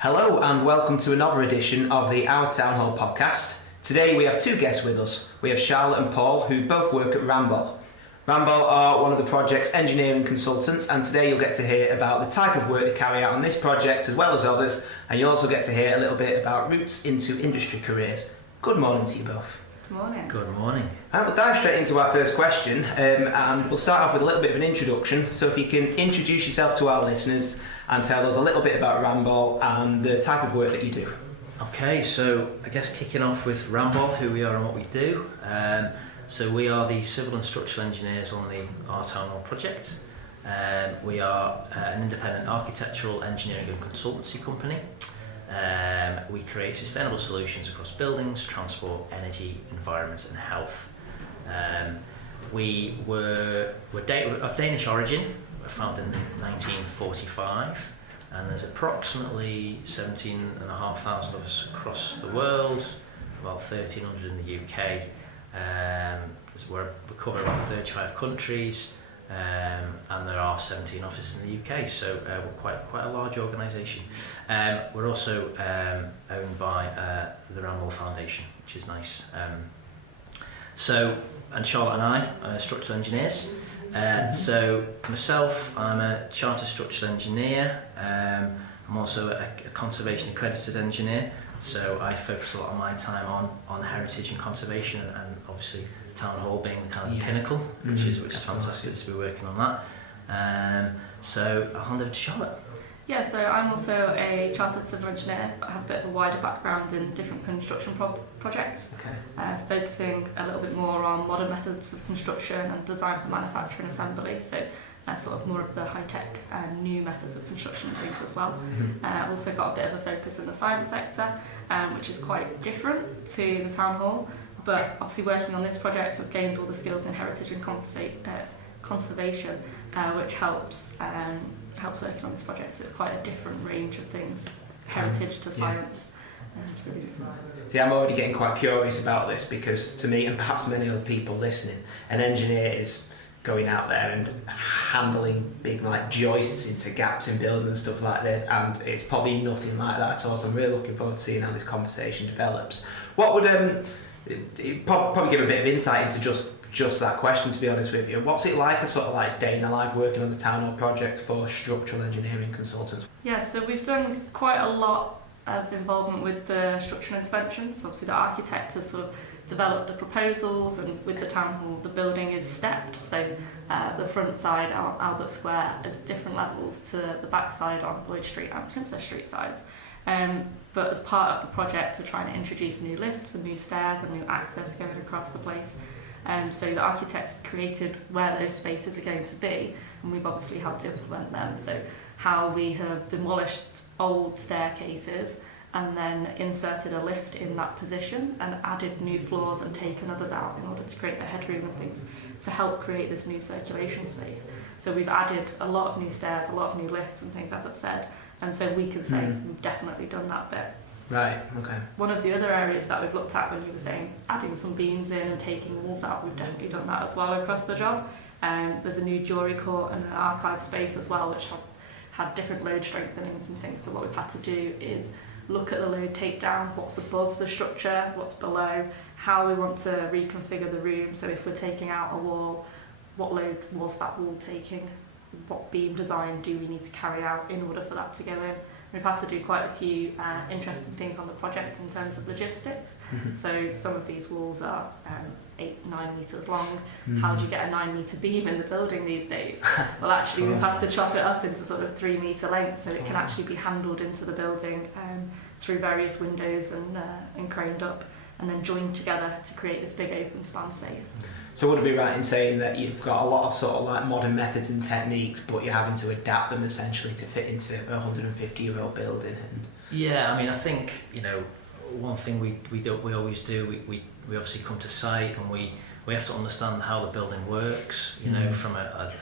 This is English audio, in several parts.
Hello and welcome to another edition of the Our Town Hall podcast. Today we have two guests with us. We have Charlotte and Paul, who both work at Ramboll. Ramboll are one of the project's engineering consultants, and today you'll get to hear about the type of work they carry out on this project as well as others, and you'll also get to hear a little bit about routes into industry careers. Good morning to you both. Good morning. Good morning. We'll dive straight into our first question, and we'll start off with a little bit of an introduction. So if you can introduce yourself to our listeners and tell us a little bit about Ramboll and the type of work that you do. Okay, so I guess kicking off with Ramboll, who we are and what we do. So we are the civil and structural engineers on the Our Town Hall project. We are an independent architectural engineering and consultancy company. We create sustainable solutions across buildings, transport, energy, environment and health. We're of Danish origin. We're founded in 1945, and there's approximately 17,500 of us across the world, about 1,300 in the UK. We cover about 35 countries, and there are 17 offices in the UK, so we're quite a large organisation. We're also owned by the Ramboll Foundation, which is nice. And Charlotte and I are structural engineers. So myself, I'm a chartered structural engineer. I'm also a conservation accredited engineer. So I focus a lot of my time on heritage and conservation, and obviously the town hall being the kind of pinnacle, which is fantastic to be working on that. So I'll hand over to Charlotte. Yeah, so I'm also a chartered civil engineer, but I have a bit of a wider background in different construction projects, focusing a little bit more on modern methods of construction and design for manufacture and assembly, so sort of more of the high-tech and new methods of construction and things as well. I've also got a bit of a focus in the science sector, which is quite different to the town hall, but obviously working on this project I've gained all the skills in heritage and conservation, which helps working on this project. So it's quite a different range of things, heritage to science. It's really different. See, I'm already getting quite curious about this because to me, and perhaps many other people listening, an engineer is going out there and handling big like joists into gaps in buildings and stuff like this, and it's probably nothing like that at all. So I'm really looking forward to seeing how this conversation develops. What would probably give a bit of insight into just that question, to be honest with you. What's it like a sort of like day in the life working on the town hall project for structural engineering consultants? Yeah, so we've done quite a lot of involvement with the structural interventions. Obviously the architect has sort of developed the proposals, and with the town hall the building is stepped, so the front side, Albert Square, is different levels to the back side on Lloyd Street and Princess Street sides. But as part of the project we're trying to introduce new lifts and new stairs and new access going across the place. So the architects created where those spaces are going to be, and we've obviously helped implement them. So how we have demolished old staircases and then inserted a lift in that position and added new floors and taken others out in order to create the headroom and things to help create this new circulation space. So we've added a lot of new stairs, a lot of new lifts and things, as I've said, and so we can say we've definitely done that bit. Right, okay. One of the other areas that we've looked at when you were saying adding some beams in and taking walls out, we've definitely done that as well across the job. There's a new jewellery court and an archive space as well, which have had different load strengthenings and things. So what we've had to do is look at the load takedown, what's above the structure, what's below, how we want to reconfigure the room. So if we're taking out a wall, what load was that wall taking? What beam design do we need to carry out in order for that to go in? We've had to do quite a few interesting things on the project in terms of logistics. So some of these walls are 8-9 metres long. How do you get a 9-metre beam in the building these days? Well, actually we've had to chop it up into sort of 3-metre lengths so it can actually be handled into the building through various windows and craned up and then joined together to create this big open span space. So would it be right in saying that you've got a lot of sort of like modern methods and techniques, but you're having to adapt them essentially to fit into a 150-year-old building? Yeah, I mean, I think, you know, one thing we always do, we obviously come to site and we have to understand how the building works, you know, from a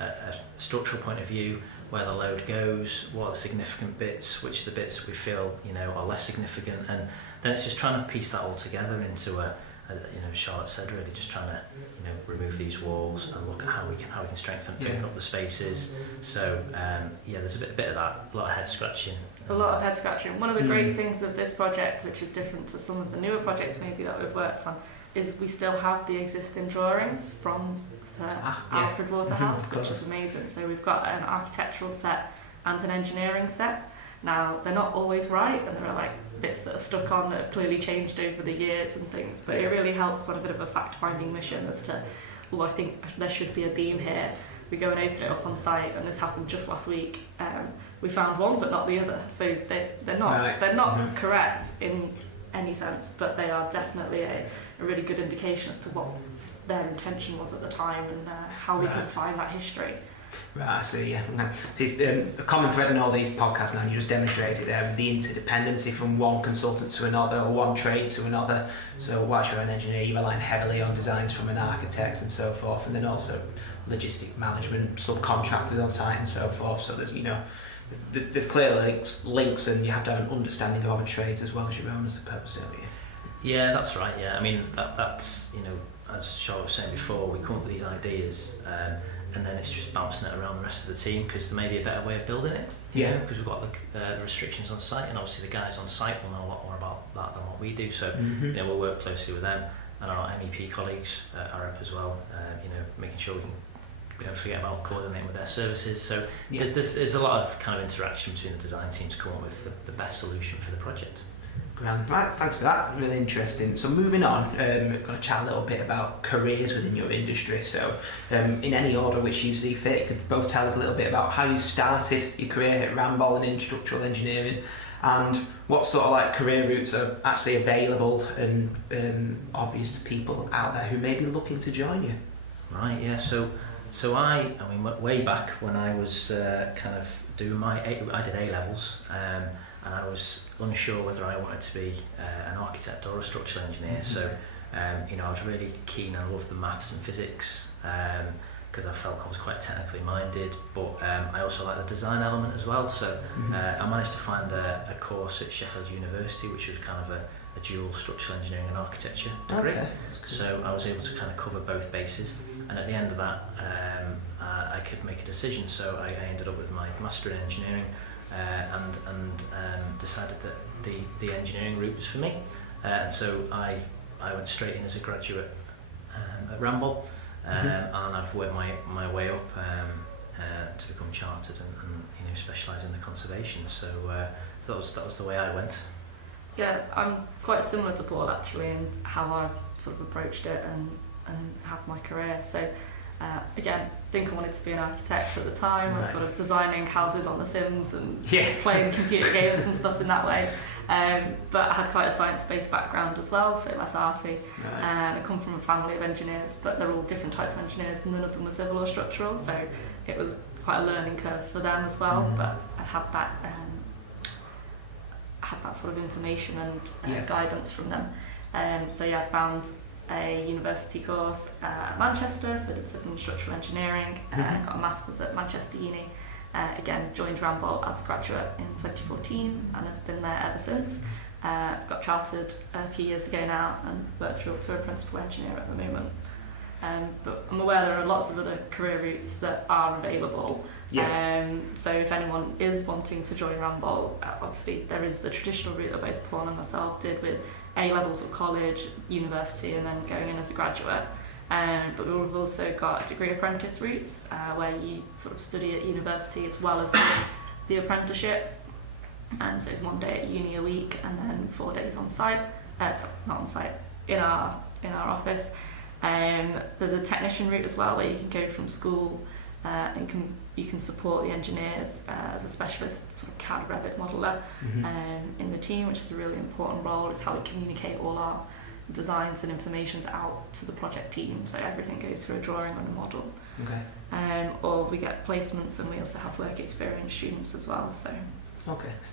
structural point of view, where the load goes, what are the significant bits, which are the bits we feel, you know, are less significant, and then it's just trying to piece that all together into you know, Charlotte said, really just trying to, you know, remove these walls and look at how we can strengthen, open up the spaces. So yeah, there's a bit of that, a lot of head scratching A lot of head scratching. One of the great things of this project, which is different to some of the newer projects maybe that we've worked on, is we still have the existing drawings from Alfred Waterhouse, which is amazing. So we've got an architectural set and an engineering set. Now, they're not always right, and there are like bits that are stuck on that have clearly changed over the years and things, but it really helps on a bit of a fact-finding mission as to, well, I think there should be a beam here. We go and open it up on site, and this happened just last week. We found one, but not the other. So they're not correct in any sense, but they are definitely a really good indication as to what their intention was at the time and how we can find that history. Right, I see, yeah. See, the common thread in all these podcasts now, you just demonstrated it there, is the interdependency from one consultant to another, or one trade to another. So whilst you're an engineer, you rely heavily on designs from an architect and so forth, and then also logistic management, subcontractors on site and so forth. So there's, there's clear links, and you have to have an understanding of other trades as well as your own, I suppose, don't you? Yeah, that's right, yeah. I mean, that's, as Charlotte was saying before, we come up with these ideas, and then it's just bouncing it around the rest of the team, because there may be a better way of building it. Because we've got the restrictions on site, and obviously the guys on site will know a lot more about that than what we do. So we'll work closely with them and our MEP colleagues at Arab as well. Making sure we don't forget about coordinating with their services. So there's a lot of kind of interaction between the design teams to come up with the best solution for the project. Grand. Right, thanks for that. Really interesting. So moving on, we're going to chat a little bit about careers within your industry. So in any order which you see fit, could both tell us a little bit about how you started your career at Ramboll in structural engineering, and what sort of like career routes are actually available and obvious to people out there who may be looking to join you. Right, yeah. So I mean, way back when I was kind of doing I did A-levels, and I was unsure whether I wanted to be an architect or a structural engineer. So, I was really keen. I loved the maths and physics because I felt I was quite technically minded, but I also like the design element as well. So I managed to find a course at Sheffield University, which was kind of a dual structural engineering and architecture degree. Okay. So I was able to kind of cover both bases, and at the end of that, I could make a decision. So I ended up with my master in engineering. And decided that the engineering route was for me, and so I went straight in as a graduate at Ramboll, and I've worked my way up to become chartered and specialise in the conservation. So that was the way I went. Yeah, I'm quite similar to Paul actually in how I sort of approached it and had my career. So. Again, I think I wanted to be an architect at the time. I was sort of designing houses on The Sims and playing computer games and stuff in that way. But I had quite a science-based background as well, so less arty. And I come from a family of engineers, but they're all different types of engineers. None of them were civil or structural, so it was quite a learning curve for them as well. But I had that sort of information and guidance from them. I found a university course at Manchester, so I did civil and structural engineering, got a master's at Manchester Uni, again joined Ramboll as a graduate in 2014 and have been there ever since. Got chartered a few years ago now and work through up to a principal engineer at the moment. But I'm aware there are lots of other career routes that are available. So if anyone is wanting to join Ramboll, obviously there is the traditional route that both Paul and myself did with A-levels at college, university, and then going in as a graduate. But we've also got degree apprentice routes where you sort of study at university as well as the apprenticeship. So it's 1 day at uni a week and then 4 days on site. Sorry, not on site, in our office. There's a technician route as well where you can go from school and you can support the engineers as a specialist sort of CAD Revit modeller in the team, which is a really important role. It's how we communicate all our designs and informations out to the project team, so everything goes through a drawing and a model. Or we get placements, and we also have work experience students as well. So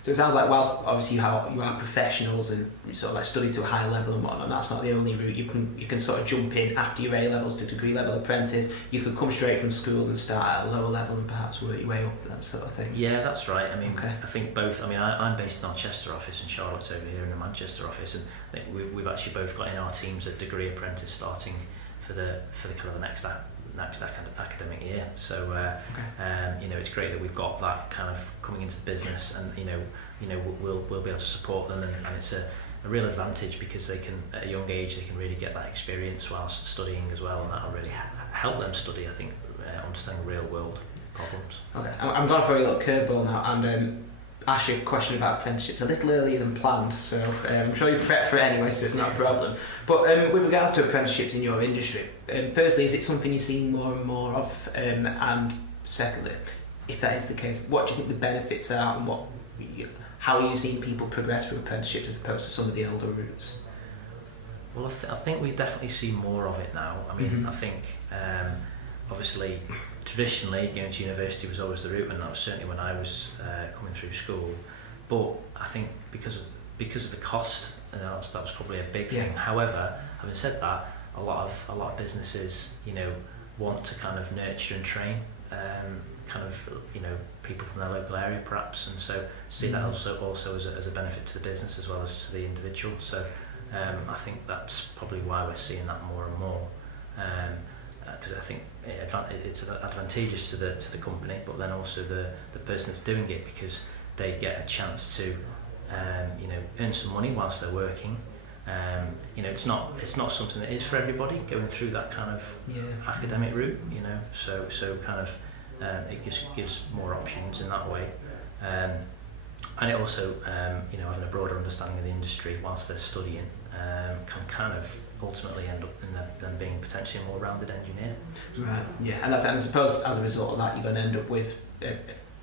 it sounds like whilst obviously you are professionals and you sort of like study to a high level and whatnot, that's not the only route. You can sort of jump in after your A-levels to degree level apprentice. You could come straight from school and start at a lower level and perhaps work your way up, that sort of thing. Yeah, that's right. I mean, I think both. I mean, I'm based in our Chester office and Charlotte's over here in the Manchester office, and I think we've actually both got in our teams a degree apprentice starting for the kind of the next academic year. So it's great that we've got that kind of coming into the business, and we'll be able to support them, and it's a real advantage because they can, at a young age, they can really get that experience whilst studying as well, and that'll really help them study, I think, understanding real world problems. Okay, I'm going to throw you a little curveball now and ask you a question about apprenticeships a little earlier than planned, so I'm sure you prep for it anyway, so it's not a problem. But with regards to apprenticeships in your industry, firstly, is it something you're seeing more and more of? And secondly, if that is the case, what do you think the benefits are, and how are you seeing people progress through apprenticeships as opposed to some of the older routes? Well, I think we definitely see more of it now. I mean, I think obviously traditionally going to university was always the route, and that was certainly when I was coming through school. But I think because of the cost, that was probably a big thing. However, having said that, a lot of businesses, want to kind of nurture and train people from their local area perhaps, and so see that also as a benefit to the business as well as to the individual. So I think that's probably why we're seeing that more and more, because I think it's advantageous to the company, but then also the person that's doing it, because they get a chance to earn some money whilst they're working. It's not something that is for everybody going through that kind of academic route, so kind of it gives more options in that way, and it also having a broader understanding of the industry whilst they're studying can kind of ultimately end up in them being potentially a more rounded engineer. Right. Yeah, and I suppose as a result of that, you're going to end up with a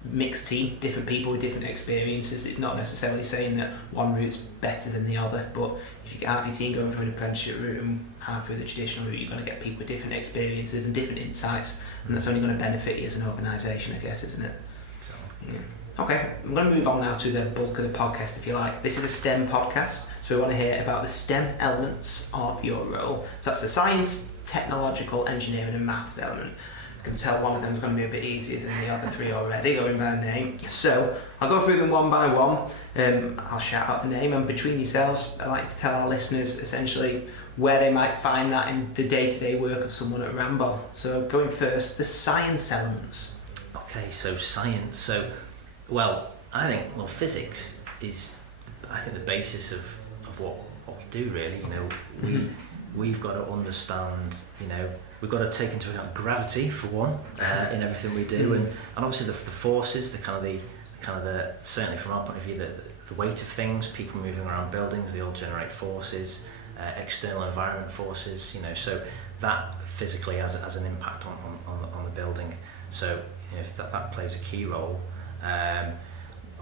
mixed team, different people with different experiences. It's not necessarily saying that one route's better than the other, but if you get half your team going through an apprenticeship route and half through the traditional route, you're going to get people with different experiences and different insights, and that's only going to benefit you as an organisation, I guess, isn't it? So, yeah. Okay, I'm going to move on now to the bulk of the podcast, if you like. This is a STEM podcast, so we want to hear about the STEM elements of your role. So that's the science, technological, engineering and maths element. I can tell one of them is going to be a bit easier than the other three already, going by name. So I'll go through them one by one. I'll shout out the name, and between yourselves, I'd like to tell our listeners essentially where they might find that in the day-to-day work of someone at Ramboll. So going first, the science elements. Okay, so science. So, I think physics is, I think, the basis of what we do really. We've got to understand, we've got to take into account gravity for one in everything we do, and obviously the forces, the certainly from our point of view, the weight of things, people moving around buildings, they all generate forces, external environment forces, so that physically has an impact on the building. So if that plays a key role.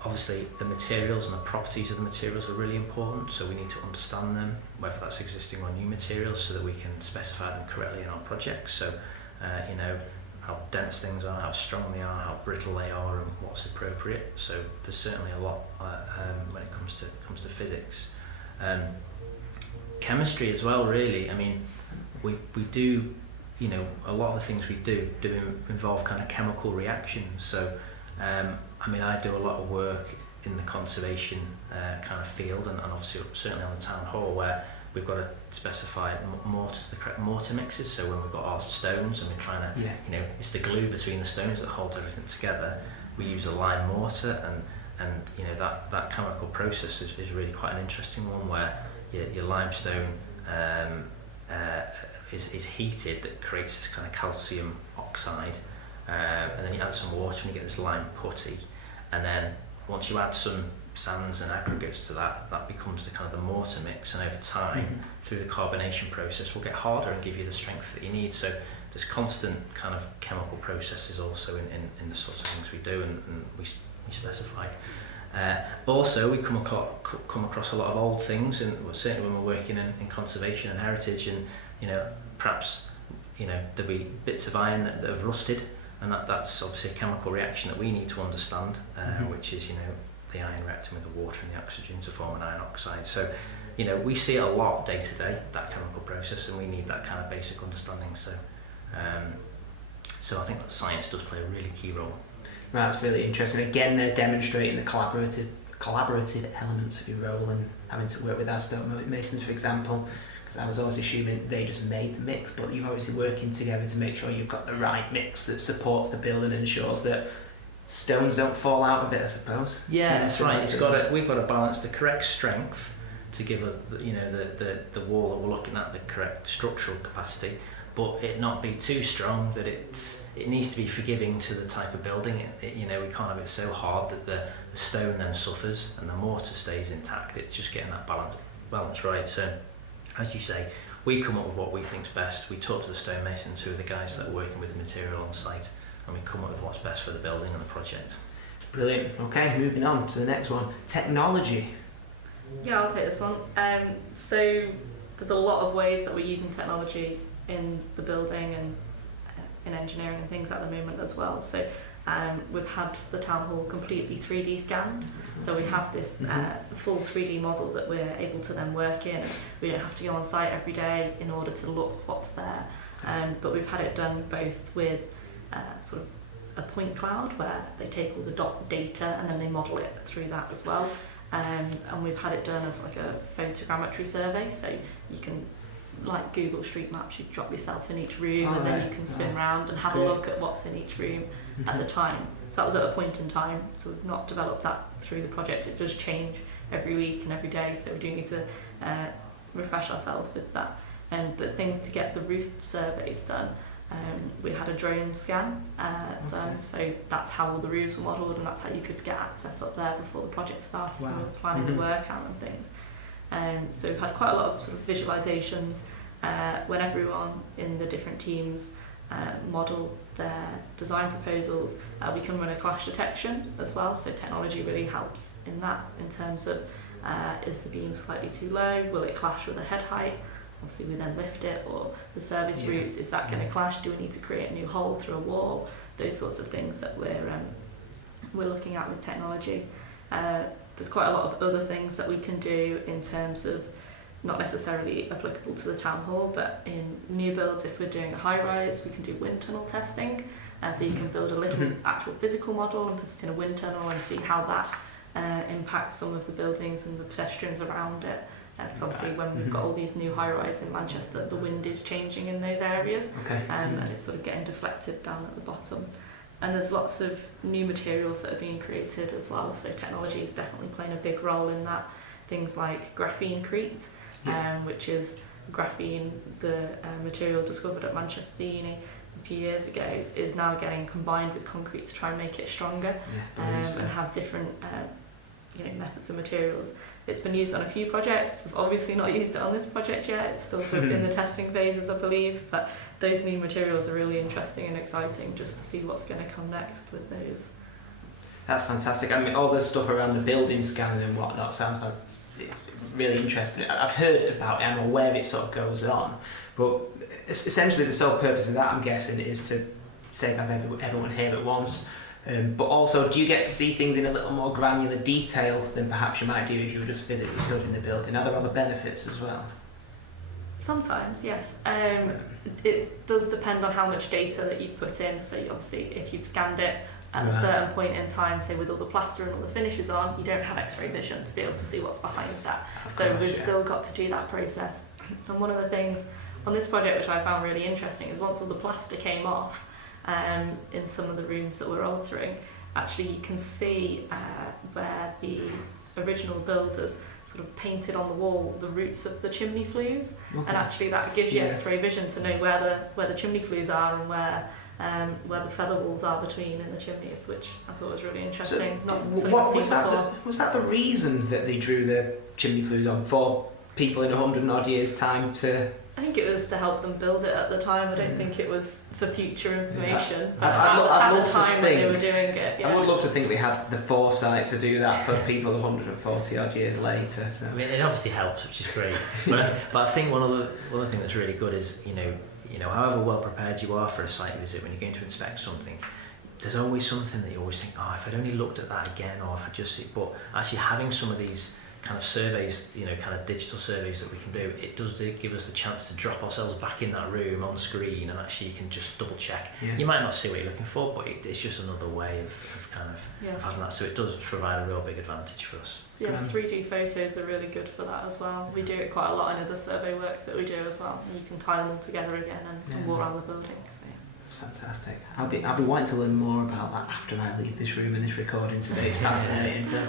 Obviously the materials and the properties of the materials are really important, so we need to understand them, whether that's existing or new materials, so that we can specify them correctly in our projects. So how dense things are, how strong they are, how brittle they are, and what's appropriate. So there's certainly a lot when it comes to physics. Chemistry as well, really. I mean, we do, a lot of the things we do involve kind of chemical reactions. So I do a lot of work in the conservation kind of field, and obviously certainly on the town hall, where we've got to specify mortars, the correct mortar mixes. So when we've got our stones and we're trying to, it's the glue between the stones that holds everything together. We use a lime mortar, and that chemical process is really quite an interesting one, where your limestone is heated, that creates this kind of calcium oxide, and then you add some water and you get this lime putty, and then once you add some sands and aggregates to that becomes the kind of the mortar mix, and over time through the carbonation process will get harder and give you the strength that you need. So there's constant kind of chemical processes also in the sorts of things we do, and we specify. Also, we come across a lot of old things, and certainly when we're working in conservation and heritage, and perhaps there'll be bits of iron that have rusted, and that's obviously a chemical reaction that we need to understand, which is the iron reacting with the water and the oxygen to form an iron oxide. So we see it a lot day to day, that chemical process, and we need that kind of basic understanding. So I think that science does play a really key role. Right, that's really interesting. Again, they're demonstrating the collaborative elements of your role, and having to work with our stonemasons, for example. because I was always assuming they just made the mix, but you're obviously working together to make sure you've got the right mix that supports the building and ensures that stones don't fall out of it, I suppose. Yeah, that's right. We've got to balance the correct strength to give us, the wall that we're looking at, the correct structural capacity, but it not be too strong that it needs to be forgiving to the type of building. We can't have it so hard that the stone then suffers and the mortar stays intact. It's just getting that balance right. So, as you say, we come up with what we think's best. We talk to the stonemason, two of the guys that are working with the material on site, and we come up with what's best for the building and the project. Brilliant. Okay, moving on to the next one. Technology. Yeah, I'll take this one. So there's a lot of ways that we're using technology in the building and in engineering and things at the moment as well. So we've had the town hall completely 3D scanned. So we have this full 3D model that we're able to then work in. We don't have to go on site every day in order to look what's there. But we've had it done both with sort of a point cloud where they take all the data and then they model it through that as well. And we've had it done as like a photogrammetry survey, so you can, like Google Street Maps, you drop yourself in each room and then you can spin around and have a look at what's in each room at the time. So that was at a point in time, so we've not developed that through the project. It does change every week and every day, so we do need to refresh ourselves with that. But things to get the roof surveys done, we had a drone scan done, so that's how all the roofs were modelled and that's how you could get access up there before the project started. We were planning the work out and things. So we've had quite a lot of sort of visualisations when everyone in the different teams model their design proposals. We can run a clash detection as well, so technology really helps in that, in terms of is the beam slightly too low, will it clash with the head height? Obviously we then lift it, or the service routes, is that going to clash? Do we need to create a new hole through a wall? Those sorts of things that we're looking at with technology. There's quite a lot of other things that we can do in terms of not necessarily applicable to the town hall, but in new builds, if we're doing a high rise, we can do wind tunnel testing. So you can build a little actual physical model and put it in a wind tunnel and see how that impacts some of the buildings and the pedestrians around it. Because obviously when we've got all these new high-rise in Manchester, the wind is changing in those areas, and it's sort of getting deflected down at the bottom. And there's lots of new materials that are being created as well, so technology is definitely playing a big role in that. Things like graphene-crete, which is graphene, the material discovered at Manchester Uni a few years ago, is now getting combined with concrete to try and make it stronger, and have different methods and materials. It's been used on a few projects. We've obviously not used it on this project yet. It's still sort of in the testing phases, I believe. But those new materials are really interesting and exciting, just to see what's going to come next with those. That's fantastic. I mean, all the stuff around the building scanning and whatnot sounds really interesting. I've heard about it, I'm aware it sort of goes on. But essentially the sole purpose of that, I'm guessing, is to save everyone here at once. But also, do you get to see things in a little more granular detail than perhaps you might do if you were just physically stood in the building? Are there other benefits as well? Sometimes, yes. It does depend on how much data that you've put in. So obviously, if you've scanned it at a certain point in time, say with all the plaster and all the finishes on, you don't have X-ray vision to be able to see what's behind that. So we've still got to do that process. And one of the things on this project which I found really interesting is once all the plaster came off, in some of the rooms that we're altering, actually you can see where the original builders sort of painted on the wall the roots of the chimney flues, and actually that gives you X-ray vision to know where the chimney flues are and where the feather walls are between in the chimneys, which I thought was really interesting. Was that the reason that they drew the chimney flues on, for people in 100 and odd years' time to? I think it was to help them build it at the time. I don't think it was for future information. But at the time when they were doing it, I would love to think they had the foresight to do that for people 140 odd years later. So. I mean, it obviously helps, which is great. But I think one other thing that's really good is, however well prepared you are for a site visit, when you're going to inspect something, there's always something that you always think, if I'd only looked at that again, or if I just see. But actually having some of these kind of surveys, kind of digital surveys that we can do, it does give us the chance to drop ourselves back in that room on screen, and actually you can just double check. Yeah. You might not see what you're looking for, but it's just another way of kind of having that. So it does provide a real big advantage for us. Yeah, 3D photos are really good for that as well. We do it quite a lot in other survey work that we do as well. And you can tie them all together again and walk around the building. So. It's fantastic. I'll be wanting to learn more about that after I leave this room and this recording today. It's fascinating. So,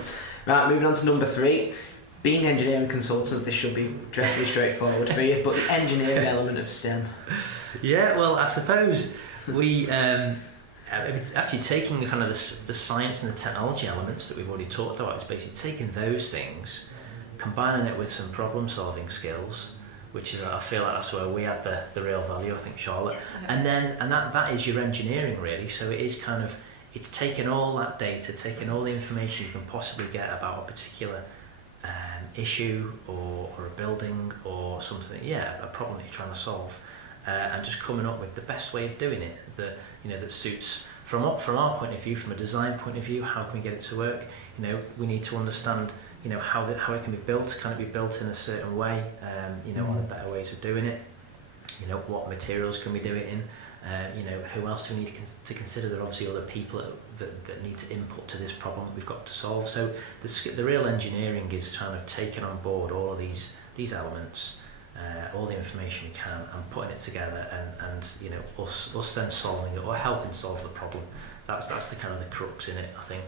right, moving on to number 3. Being engineering consultants, this should be dreadfully straightforward for you, but the engineering element of STEM. Yeah, well, I suppose we it's actually taking kind of the science and the technology elements that we've already talked about. It's basically taking those things, combining it with some problem-solving skills, which is, I feel like that's where we add the real value, I think, Charlotte. And that is your engineering, really. So it is kind of, it's taking all that data, taking all the information you can possibly get about a particular issue or a building or something, a problem that you're trying to solve, and just coming up with the best way of doing it that suits from our point of view, from a design point of view. How can we get it to work? We need to understand how it can be built. Can it be built in a certain way? Are there better ways of doing it? What materials can we do it in? Who else do we need to consider? There are obviously other people that need to input to this problem that we've got to solve. So the real engineering is kind of taking on board all of these elements, all the information we can, and putting it together, and us then solving it or helping solve the problem. That's the kind of the crux in it, I think.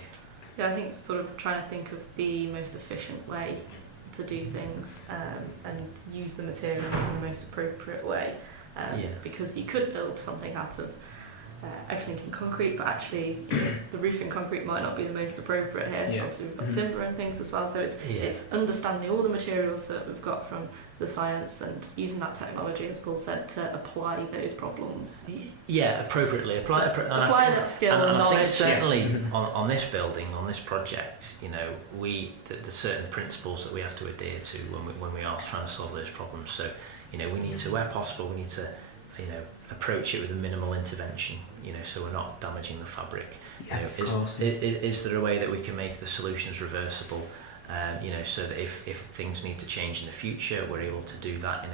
Yeah, I think it's sort of trying to think of the most efficient way to do things, and use the materials in the most appropriate way. Because you could build something out of everything in concrete, but actually the roof in concrete might not be the most appropriate here. So obviously we've got timber and things as well. So it's understanding all the materials that we've got from the science and using that technology, as Paul said, to apply those problems. Yeah, appropriately apply that skill and knowledge. I think certainly on this building, on this project, the certain principles that we have to adhere to when we are trying to solve those problems. So we need to, where possible, we need to approach it with a minimal intervention. So we're not damaging the fabric. Is there a way that we can make the solutions reversible? So that if things need to change in the future, we're able to do that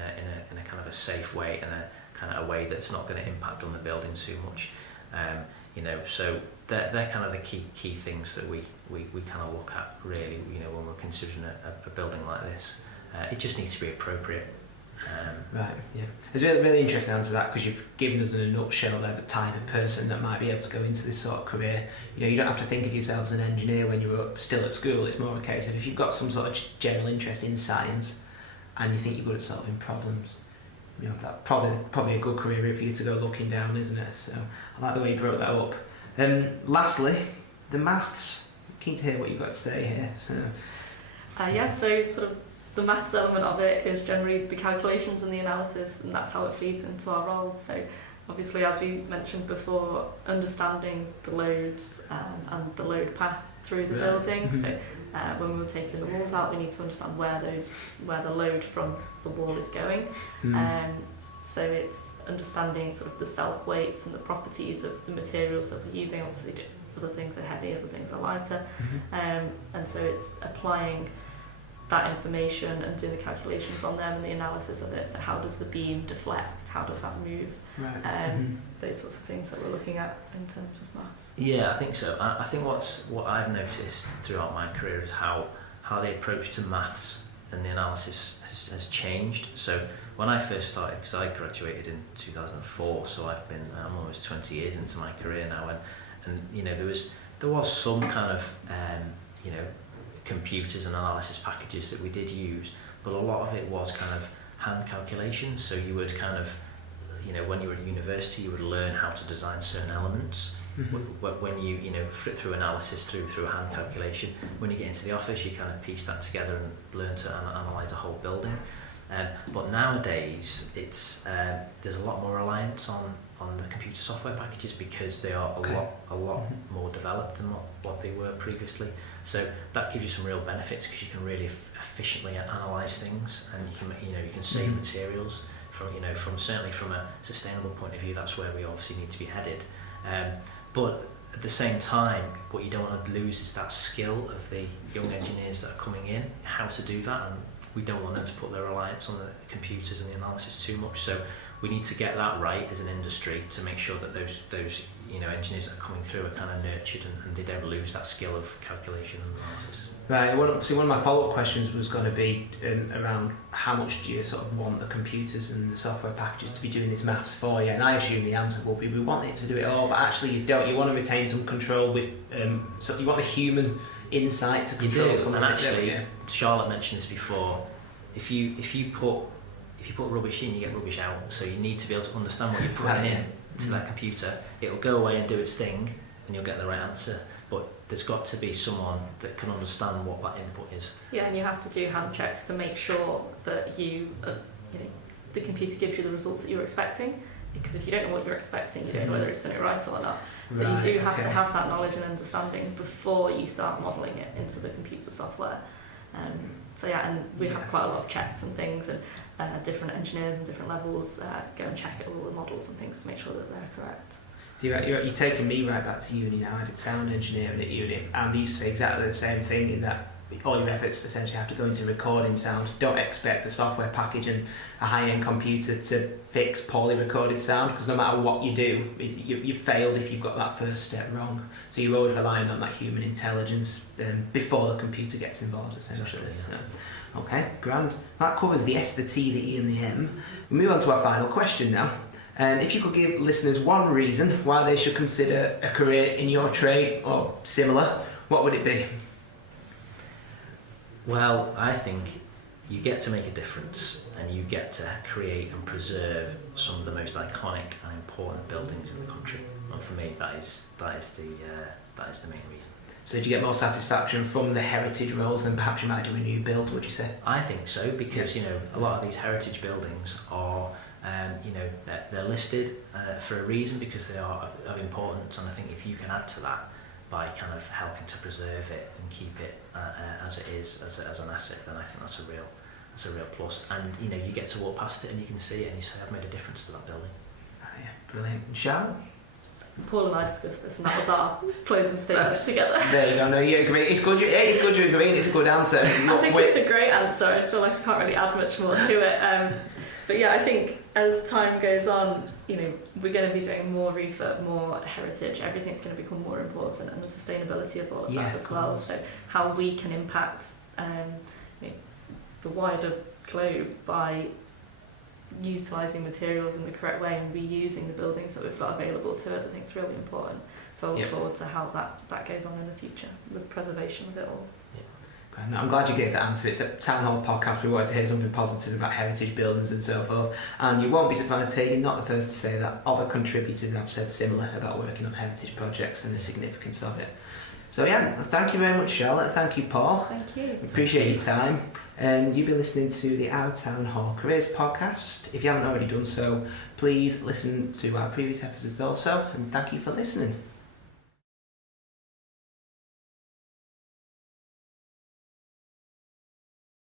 in a kind of a safe way, and a kind of a way that's not going to impact on the building too much. So they're kind of the key things that we kind of look at, really. When we're considering a building like this, it just needs to be appropriate. Right, yeah. It's really, really interesting to answer that, because you've given us in a nutshell there the type of person that might be able to go into this sort of career. You don't have to think of yourself as an engineer when you're still at school. It's more a case of, if you've got some sort of general interest in science and you think you're good at solving problems, that's probably a good career route for you to go looking down, isn't it? So I like the way you brought that up. Lastly, the maths. Keen to hear what you've got to say here. So sort of the maths element of it is generally the calculations and the analysis, and that's how it feeds into our roles. So obviously, as we mentioned before, understanding the loads and the load path through the building. So when we're taking the walls out, we need to understand where the load from the wall is going. So it's understanding sort of the self weights and the properties of the materials that we're using. Obviously, other things are heavy, other things are lighter, and so it's applying that information and doing the calculations on them and the analysis of it. So how does the beam deflect? How does that move? Those sorts of things that we're looking at in terms of maths. Yeah, I think so. I think what I've noticed throughout my career is how the approach to maths and the analysis has changed. So when I first started, because I graduated in 2004, so I'm almost 20 years into my career now, and there was some kind of computers and analysis packages that we did use, but a lot of it was kind of hand calculations. So you would kind of, when you were at university, you would learn how to design certain elements. When you flip through analysis through a hand calculation, when you get into the office, you kind of piece that together and learn to analyse the whole building. But nowadays, there's a lot more reliance on the computer software packages, because they are a lot more developed than what they were previously. So that gives you some real benefits, because you can really efficiently analyse things, and you can save materials from certainly from a sustainable point of view. That's where we obviously need to be headed. But at the same time, what you don't want to lose is that skill of the young engineers that are coming in, how to do that, and we don't want them to put their reliance on the computers and the analysis too much. So we need to get that right as an industry to make sure that those engineers that are coming through are kind of nurtured and they don't lose that skill of calculation and analysis. Right, one of my follow-up questions was going to be around how much do you sort of want the computers and the software packages to be doing this maths for you? And I assume the answer will be we want it to do it all, but actually you don't. You want to retain some control with, so you want the human insight to control something. And actually, Charlotte mentioned this before. If you put rubbish in, you get rubbish out. So you need to be able to understand what you're putting in to that computer. It'll go away and do its thing, and you'll get the right answer. But there's got to be someone that can understand what that input is. Yeah, and you have to do hand checks to make sure that the computer gives you the results that you're expecting. Because if you don't know what you're expecting, you don't know whether it's done it right or not. So you do have to have that knowledge and understanding before you start modelling it into the computer software. And we have quite a lot of checks and things, and different engineers and different levels go and check all the models and things to make sure that they're correct. So you're taking me right back to uni now. I did sound engineering at uni, and they used to say exactly the same thing, in that all your efforts essentially have to go into recording sound. Don't expect a software package and a high-end computer to fix poorly recorded sound, because no matter what you do, you've failed if you've got that first step wrong. So you're always relying on that human intelligence before the computer gets involved, essentially. Exactly. So, okay, grand. That covers the S, the T, the E and the M. We move on to our final question now. And if you could give listeners one reason why they should consider a career in your trade or similar, what would it be? Well, I think you get to make a difference, and you get to create and preserve some of the most iconic and important buildings in the country. And for me, that is the main reason. So do you get more satisfaction from the heritage roles than perhaps you might do a new build, would you say? I think so, because a lot of these heritage buildings are they're listed for a reason, because they are of importance, and I think if you can add to that by kind of helping to preserve it and keep it as it is, as an asset, then I think that's a real plus. And you get to walk past it and you can see it and you say, I've made a difference to that building. Oh, yeah, brilliant. And Charlotte? Paul and I discussed this, and that was our closing statement together. There you go. No, you agree. It's good. It's good you're agreeing. It's a good answer. I think it's a great answer. I feel like I can't really add much more to it. But yeah, I think as time goes on, we're going to be doing more refurb, more heritage. Everything's going to become more important, and the sustainability of all of that as well. So how we can impact the wider globe by utilising materials in the correct way and reusing the buildings that we've got available to us, I think it's really important. So I look forward to how that goes on in the future, the preservation of it all. I'm glad you gave that answer. It's a town hall podcast. We wanted to hear something positive about heritage buildings and so forth. And you won't be surprised to hear you're not the first to say that. Other contributors have said similar about working on heritage projects and the significance of it. So thank you very much, Charlotte. Thank you, Paul. Thank you. Appreciate your time. You've been listening to the Our Town Hall Careers podcast. If you haven't already done so, please listen to our previous episodes also. And thank you for listening.